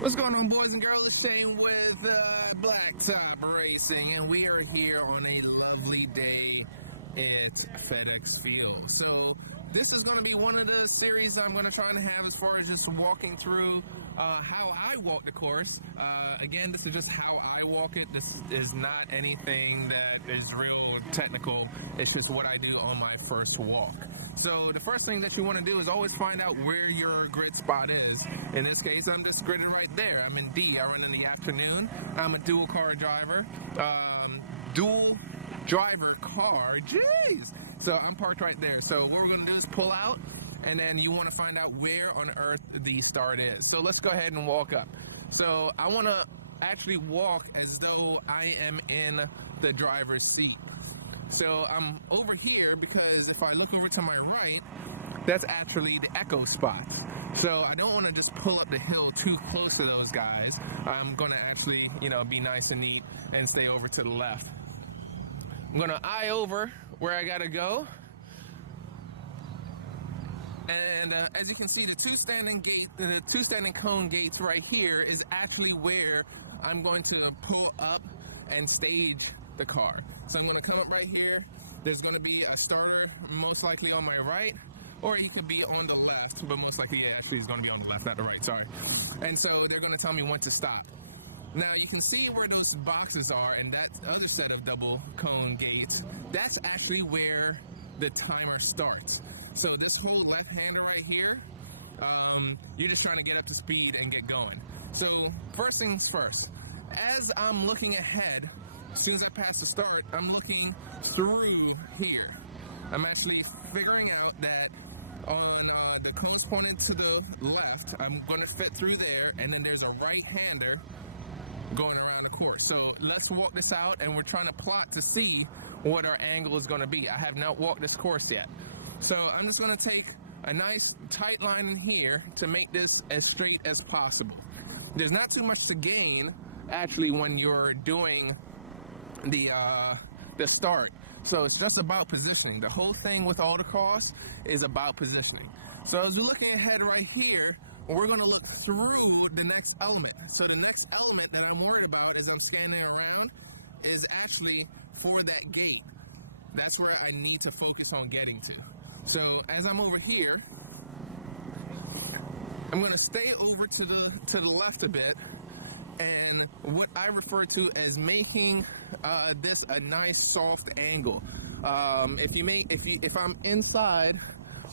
What's going on, boys and girls? Staying with Blacktop Racing, and we are here on a lovely day at FedEx Field. So this is going to be one of the series I'm going to try to have as far as just walking through how I walk the course. Again, this is just how I walk it. This is not anything that is real technical. It's just what I do on my first walk. So the first thing that you want to do is always find out where your grid spot is. In this case, I'm just gridded right there. I'm in D. I run in the afternoon. I'm a dual car driver. Dual driver car. Jeez. So I'm parked right there. So what we're going to do is pull out, and then you want to find out where on earth the start is. So let's go ahead and walk up. So I want to actually walk as though I am in the driver's seat. So I'm over here because if I look over to my right, that's actually the echo spots. So I don't want to just pull up the hill too close to those guys. I'm going to actually, be nice and neat and stay over to the left. I'm going to eye over where I got to go. And as you can see, the two standing cone gates right here is actually where I'm going to pull up and stage the car. So I'm going to come up right here. There's going to be a starter most likely on my right, or you could be on the left, but most likely actually is going to be on the left, not the right, sorry. And so they're going to tell me when to stop. Now you can see where those boxes are, and that other set of double cone gates, that's actually where the timer starts. So this whole left-hander right here, you're just trying to get up to speed and get going. So first things first, as I'm looking ahead, as soon as I pass the start, I'm looking through here. I'm actually figuring out that on the cones pointed to the left, I'm going to fit through there, and then there's a right-hander going around the course. So let's walk this out, and we're trying to plot to see what our angle is going to be. I have not walked this course yet. So I'm just going to take a nice tight line in here to make this as straight as possible. There's not too much to gain actually when you're doing the start. So it's just about positioning. The whole thing with autocross is about positioning. So as we're looking ahead right here, we're going to look through the next element. So the next element that I'm worried about as I'm scanning around is actually for that gate. That's where I need to focus on getting to. So as I'm over here, I'm going to stay over to the left a bit, and what I refer to as making this a nice soft angle. If I'm inside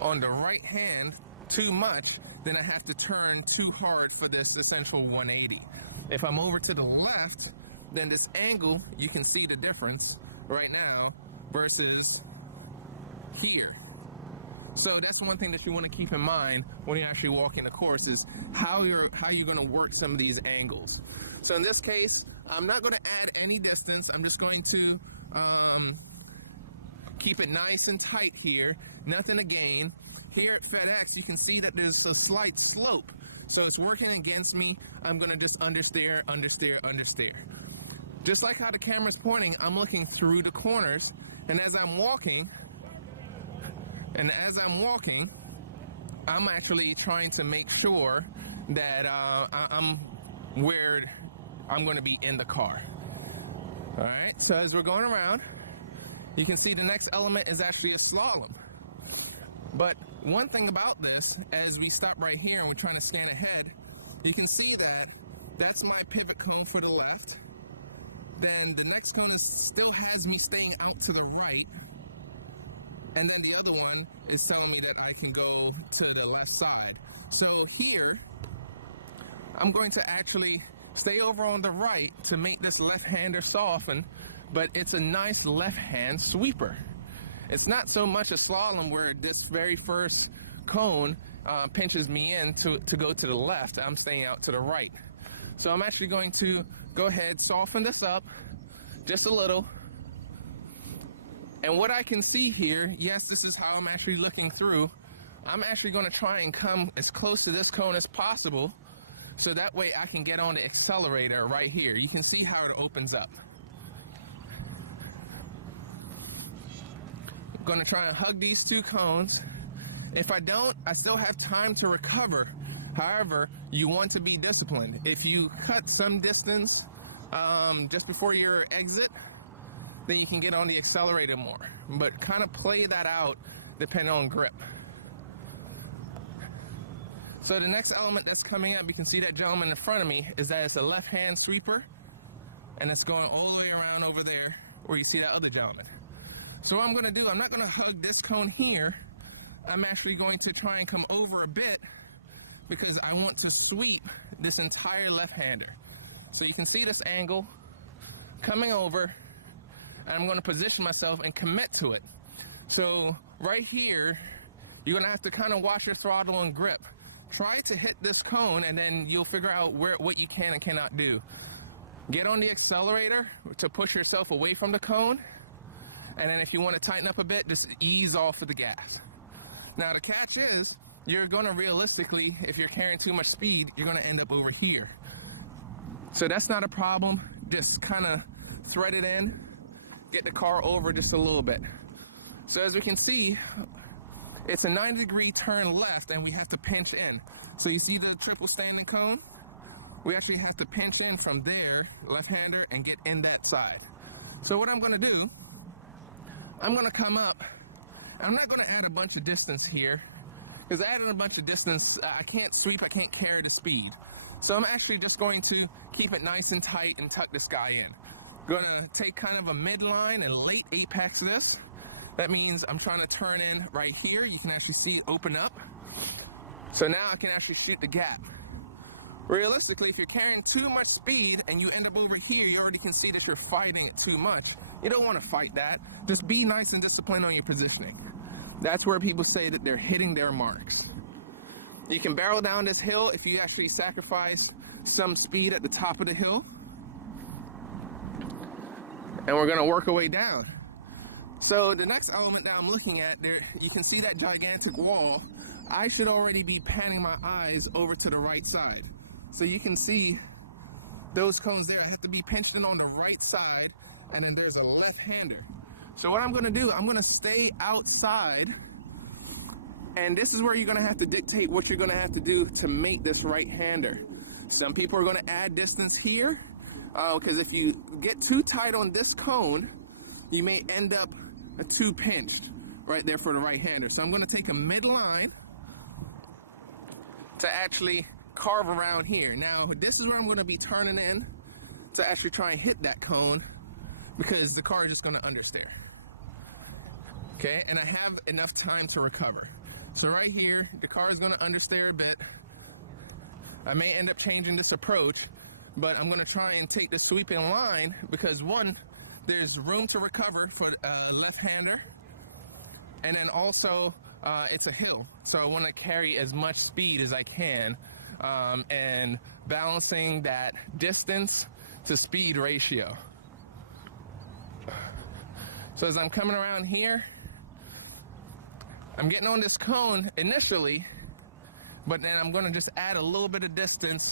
on the right hand too much, then I have to turn too hard for this essential 180. If I'm over to the left, then this angle, you can see the difference right now versus here. So that's one thing that you want to keep in mind when you're actually walking the course is how you're going to work some of these angles. So in this case, I'm not going to add any distance. I'm just going to keep it nice and tight here. Nothing to gain. Here at FedEx, you can see that there's a slight slope. So it's working against me. I'm going to just understeer, understeer, understeer. Just like how the camera's pointing, I'm looking through the corners. And as I'm walking, I'm actually trying to make sure that I'm where I'm going to be in the car. All right, so as we're going around, you can see the next element is actually a slalom. But one thing about this, as we stop right here and we're trying to scan ahead, you can see that that's my pivot cone for the left. Then the next cone still has me staying out to the right. And then the other one is telling me that I can go to the left side. So here, I'm going to actually stay over on the right to make this left-hander soften, but it's a nice left-hand sweeper. It's not so much a slalom where this very first cone pinches me in to go to the left. I'm staying out to the right. So I'm actually going to go ahead, soften this up just a little. And what I can see here, yes, this is how I'm actually looking through. I'm actually going to try and come as close to this cone as possible so that way I can get on the accelerator right here. You can see how it opens up. I'm going to try and hug these two cones. If I don't, I still have time to recover However, you want to be disciplined. If you cut some distance just before your exit, then you can get on the accelerator more. But kind of play that out depending on grip. So the next element that's coming up, you can see that gentleman in front of me, is that it's a left-hand sweeper, and it's going all the way around over there where you see that other gentleman. So what I'm going to do, I'm not going to hug this cone here. I'm actually going to try and come over a bit because I want to sweep this entire left-hander. So you can see this angle coming over, and I'm going to position myself and commit to it. So right here, you're going to have to kind of watch your throttle and grip. Try to hit this cone, and then you'll figure out what you can and cannot do. Get on the accelerator to push yourself away from the cone, and then if you want to tighten up a bit, just ease off of the gas. Now the catch is, you're going to realistically, if you're carrying too much speed, you're going to end up over here. So that's not a problem. Just kind of thread it in, get the car over just a little bit. So as we can see, it's a 90-degree turn left, and we have to pinch in. So you see the triple standing cone? We actually have to pinch in from there, left-hander, and get in that side. So what I'm going to do, I'm going to come up. I'm not going to add a bunch of distance here, because adding a bunch of distance, I can't sweep, I can't carry the speed. So I'm actually just going to keep it nice and tight and tuck this guy in. Going to take kind of a midline and late apex this. That means I'm trying to turn in right here. You can actually see it open up. So now I can actually shoot the gap. Realistically, if you're carrying too much speed and you end up over here, you already can see that you're fighting it too much. You don't want to fight that. Just be nice and disciplined on your positioning. That's where people say that they're hitting their marks. You can barrel down this hill if you actually sacrifice some speed at the top of the hill. And we're going to work our way down. So the next element that I'm looking at there, you can see that gigantic wall. I should already be panning my eyes over to the right side. So you can see those cones there. I have to be pinched in on the right side, and then there's a left-hander. So what I'm going to do, I'm going to stay outside, and this is where you're going to have to dictate what you're going to have to do to make this right-hander. Some people are going to add distance here, because if you get too tight on this cone, you may end up too pinched right there for the right-hander. So I'm going to take a midline to actually carve around here. Now this is where I'm going to be turning in to actually try and hit that cone, because the car is just going to understeer. Okay, and I have enough time to recover. So right here, the car is going to understeer a bit. I may end up changing this approach, but I'm going to try and take the sweeping line, because one, there's room to recover for left-hander, and then also it's a hill, so I want to carry as much speed as I can, and balancing that distance to speed ratio. So as I'm coming around here, I'm getting on this cone initially, but then I'm going to just add a little bit of distance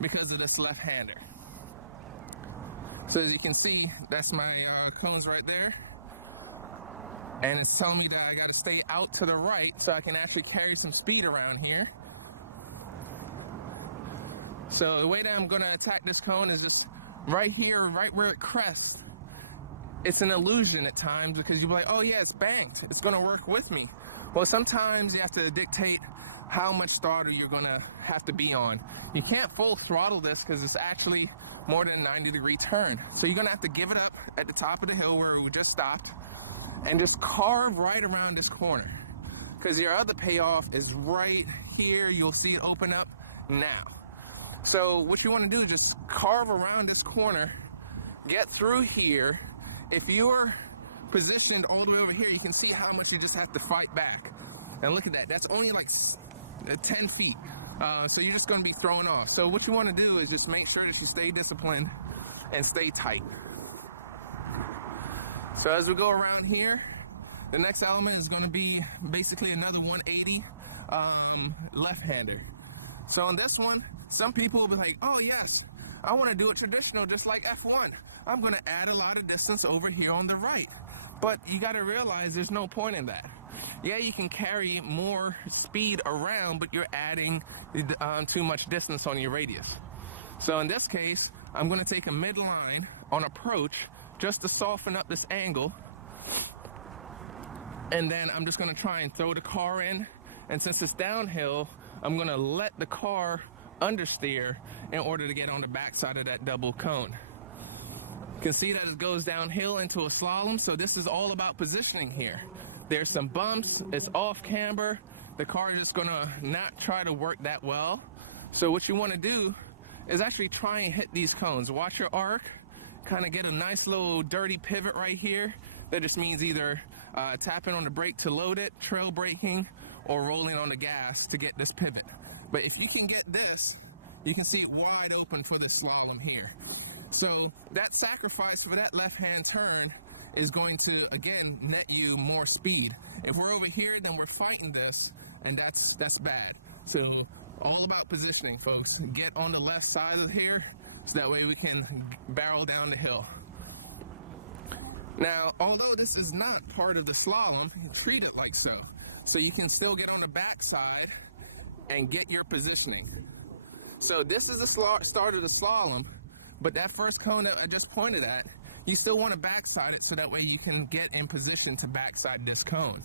because of this left-hander. So as you can see, that's my cones right there. And it's telling me that I got to stay out to the right so I can actually carry some speed around here. So the way that I'm going to attack this cone is just right here, right where it crests. It's an illusion at times, because you'll be like, oh yeah, it's banked, it's going to work with me. Well, sometimes you have to dictate how much throttle you're going to have to be on. You can't full throttle this because it's actually more than a 90-degree turn. So you're going to have to give it up at the top of the hill where we just stopped and just carve right around this corner, because your other payoff is right here. You'll see it open up now. So what you want to do is just carve around this corner, get through here. If you're positioned all the way over here, you can see how much you just have to fight back. And look at that, that's only like 10 feet. So you're just going to be thrown off. So what you want to do is just make sure that you stay disciplined and stay tight. So as we go around here, the next element is going to be basically another 180 left-hander. So on this one, some people will be like, oh yes, I want to do it traditional just like F1. I'm going to add a lot of distance over here on the right. but you got to realize there's no point in that. Yeah, you can carry more speed around, but you're adding too much distance on your radius. So in this case, I'm going to take a midline on approach just to soften up this angle, and then I'm just going to try and throw the car in, and since it's downhill, I'm going to let the car understeer in order to get on the backside of that double cone. You can see that it goes downhill into a slalom, so this is all about positioning here. There's some bumps, it's off camber, the car is just going to not try to work that well. So what you want to do is actually try and hit these cones. Watch your arc, kind of get a nice little dirty pivot right here. That just means either tapping on the brake to load it, trail braking, or rolling on the gas to get this pivot. But if you can get this, you can see it wide open for this slalom here. So that sacrifice for that left-hand turn is going to, again, net you more speed. If we're over here, then we're fighting this, and that's bad. So all about positioning, folks. Get on the left side of here, so that way we can barrel down the hill. Now, although this is not part of the slalom, treat it like so. So you can still get on the back side and get your positioning. So this is the start of the slalom, but that first cone that I just pointed at, you still want to backside it so that way you can get in position to backside this cone.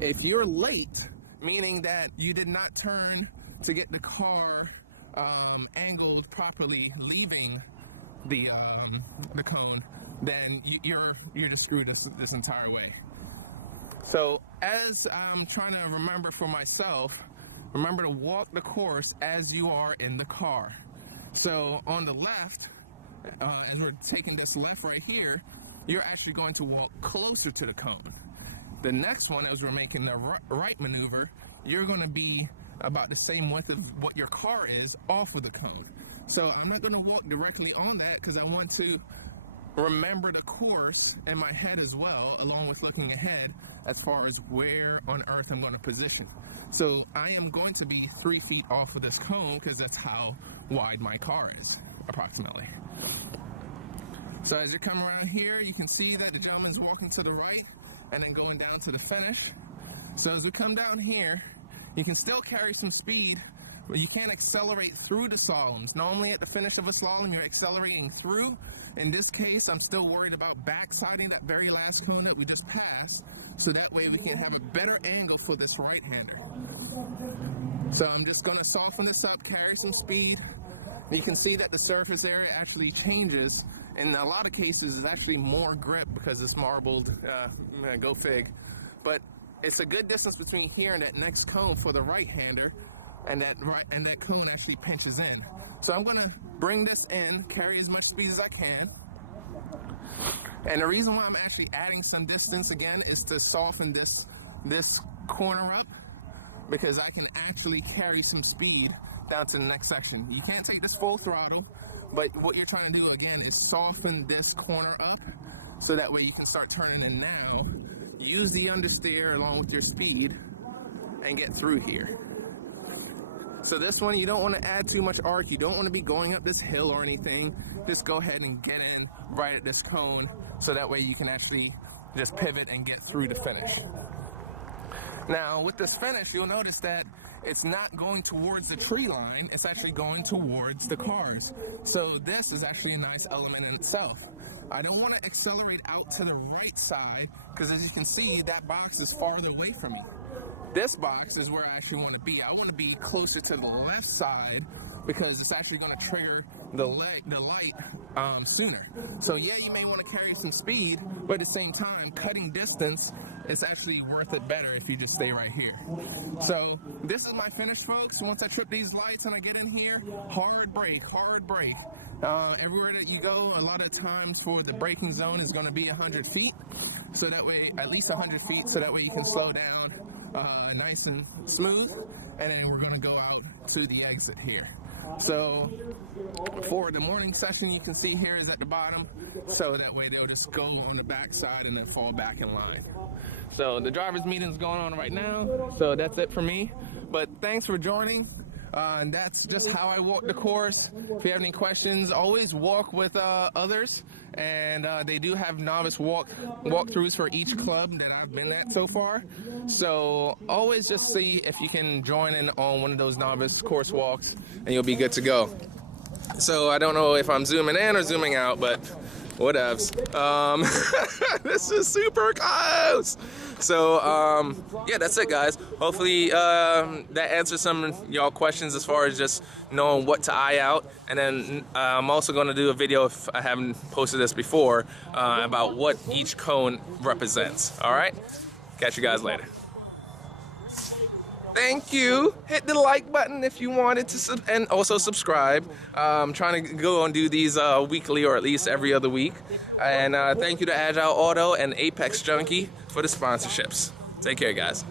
If you're late, meaning that you did not turn to get the car angled properly, leaving the cone, then you're just screwed this entire way. So as I'm trying to remember for myself, remember to walk the course as you are in the car. So on the left, as we're taking this left right here, you're actually going to walk closer to the cone. The next one, as we're making the right maneuver, you're going to be about the same width of what your car is off of the cone. So I'm not going to walk directly on that because I want to remember the course in my head as well, along with looking ahead as far as where on earth I'm going to position. So I am going to be 3 feet off of this cone because that's how wide my car is, approximately. So as you come around here, you can see that the gentleman's walking to the right and then going down to the finish. So as we come down here, you can still carry some speed, but you can't accelerate through the slaloms. Normally at the finish of a slalom, you're accelerating through. In this case, I'm still worried about backsiding that very last cone that we just passed, so that way we can have a better angle for this right-hander. So I'm just going to soften this up, carry some speed. You can see that the surface area actually changes. In a lot of cases, it's actually more grip because it's marbled, go fig. But it's a good distance between here and that next cone for the right-hander, and that cone actually pinches in. So I'm going to bring this in, carry as much speed as I can. And the reason why I'm actually adding some distance again is to soften this corner up, because I can actually carry some speed down to the next section. You can't take this full throttle, but what you're trying to do again is soften this corner up so that way you can start turning in now. Use the understeer along with your speed and get through here. So this one, you don't want to add too much arc. You don't want to be going up this hill or anything. Just go ahead and get in right at this cone so that way you can actually just pivot and get through the finish. Now with this finish, you'll notice that it's not going towards the tree line, it's actually going towards the cars. So this is actually a nice element in itself. I don't want to accelerate out to the right side because as you can see, that box is farther away from me. This box is where I actually want to be. I want to be closer to the left side because it's actually going to trigger the light sooner. So yeah, you may want to carry some speed, but at the same time, cutting distance is actually worth it better if you just stay right here. So this is my finish, folks. Once I trip these lights and I get in here, hard brake, hard brake. Everywhere that you go, a lot of times for the braking zone is going to be 100 feet. So that way, at least 100 feet, so that way you can slow down nice and smooth. And then we're going to go out to the exit here. So for the morning session, you can see here is at the bottom, so that way they'll just go on the back side and then fall back in line. So the driver's meeting is going on right now, so that's it for me. But thanks for joining. And that's just how I walk the course. If you have any questions, always walk with others. And they do have novice walkthroughs for each club that I've been at so far. So always just see if you can join in on one of those novice course walks, and you'll be good to go. So I don't know if I'm zooming in or zooming out, but whatevs. This is super close. So yeah, that's it, guys. Hopefully that answers some of y'all questions as far as just knowing what to eye out. And then I'm also going to do a video, if I haven't posted this before, about what each cone represents. All right, catch you guys later. Thank you. Hit the like button if you wanted to, and also subscribe. I'm trying to go and do these weekly, or at least every other week. And thank you to Agile Auto and Apex Junkie for the sponsorships. Take care, guys.